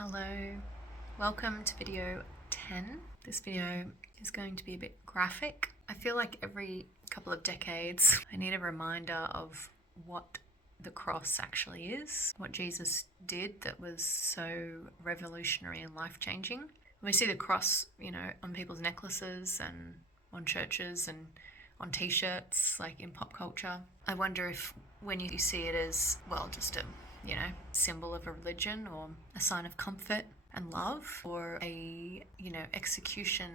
Hello, welcome to video 10. This video is going to be a bit graphic. I feel like every couple of decades I need a reminder of what the cross actually is, what Jesus did that was so revolutionary and life-changing. We see the cross, on people's necklaces and on churches and on t-shirts, like in pop culture. I wonder if when you see it as, just a symbol of a religion or a sign of comfort and love, or a, execution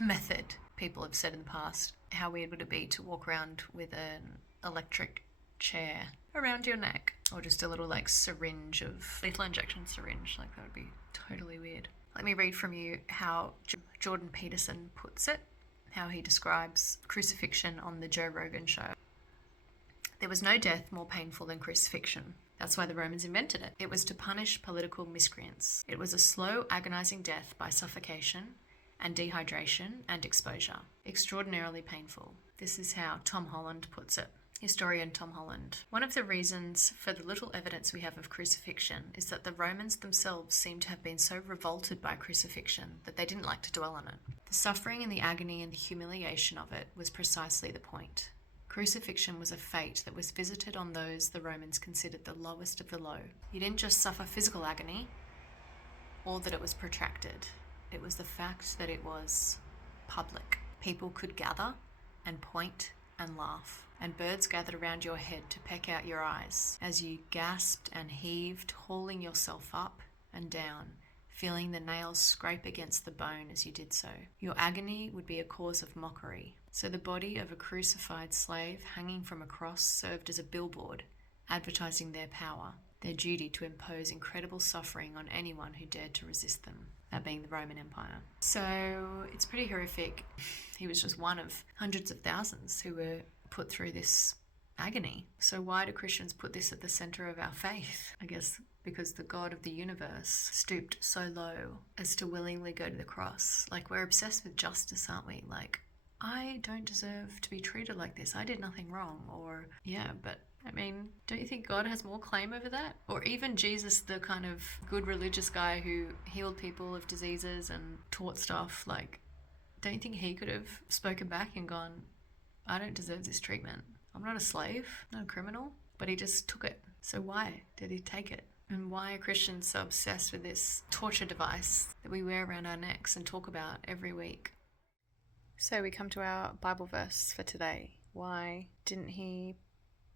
method. People have said in the past, how weird would it be to walk around with an electric chair around your neck, or just a little syringe of lethal injection syringe. That would be totally weird. Let me read from you how Jordan Peterson puts it, how he describes crucifixion on the Joe Rogan show. There was no death more painful than crucifixion. That's why the Romans invented it. It was to punish political miscreants. It was a slow, agonizing death by suffocation and dehydration and exposure. Extraordinarily painful. This is how Tom Holland puts it. Historian Tom Holland. One of the reasons for the little evidence we have of crucifixion is that the Romans themselves seem to have been so revolted by crucifixion that they didn't like to dwell on it. The suffering and the agony and the humiliation of it was precisely the point. Crucifixion was a fate that was visited on those the Romans considered the lowest of the low. You didn't just suffer physical agony, or that it was protracted. It was the fact that it was public. People could gather and point and laugh, and birds gathered around your head to peck out your eyes as you gasped and heaved, hauling yourself up and down, feeling the nails scrape against the bone as you did so. Your agony would be a cause of mockery. So the body of a crucified slave hanging from a cross served as a billboard, advertising their power, their duty to impose incredible suffering on anyone who dared to resist them, that being the Roman Empire. So it's pretty horrific. He was just one of hundreds of thousands who were put through this agony. So why do Christians put this at the center of our faith? I guess because the God of the universe stooped so low as to willingly go to the cross. We're obsessed with justice, aren't we? I don't deserve to be treated like this. I did nothing wrong. Or, don't you think God has more claim over that? Or even Jesus, the kind of good religious guy who healed people of diseases and taught stuff, don't you think he could have spoken back and gone, I don't deserve this treatment. I'm not a slave, not a criminal. But he just took it. So why did he take it? And why are Christians so obsessed with this torture device that we wear around our necks and talk about every week? So we come to our Bible verse for today. Why didn't he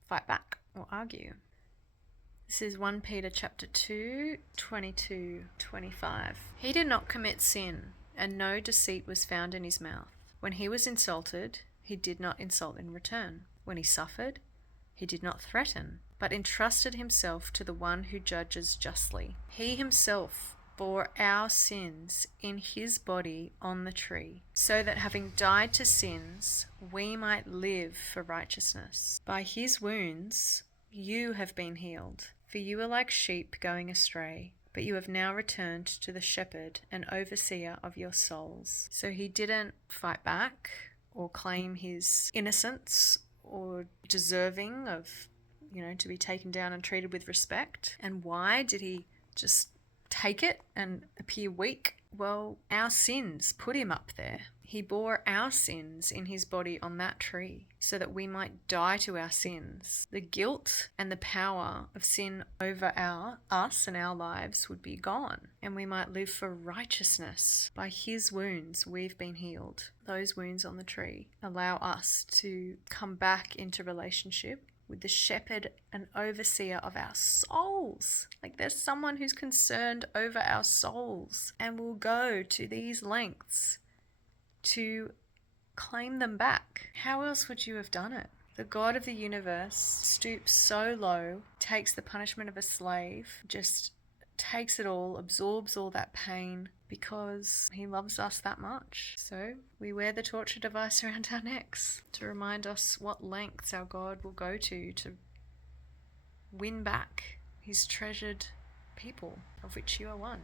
fight back or argue? This is 1 Peter chapter 2, 22-25. He did not commit sin, and no deceit was found in his mouth. When he was insulted, he did not insult in return. When he suffered, he did not threaten, but entrusted himself to the one who judges justly. He himself bore our sins in his body on the tree, so that having died to sins, we might live for righteousness. By his wounds you have been healed, for you were like sheep going astray, but you have now returned to the shepherd and overseer of your souls. So he didn't fight back or claim his innocence or deserving of, to be taken down and treated with respect. And why did he just take it and appear weak? Well, our sins put him up there. He bore our sins in his body on that tree so that we might die to our sins. The guilt and the power of sin over us and our lives would be gone, and we might live for righteousness. By his wounds we've been healed. Those wounds on the tree allow us to come back into relationship with the shepherd and overseer of our souls. There's someone who's concerned over our souls and will go to these lengths to claim them back. How else would you have done it? The God of the universe stoops so low, takes the punishment of a slave, just takes it all, absorbs all that pain, because he loves us that much. So we wear the torture device around our necks to remind us what lengths our God will go to win back his treasured people, of which you are one.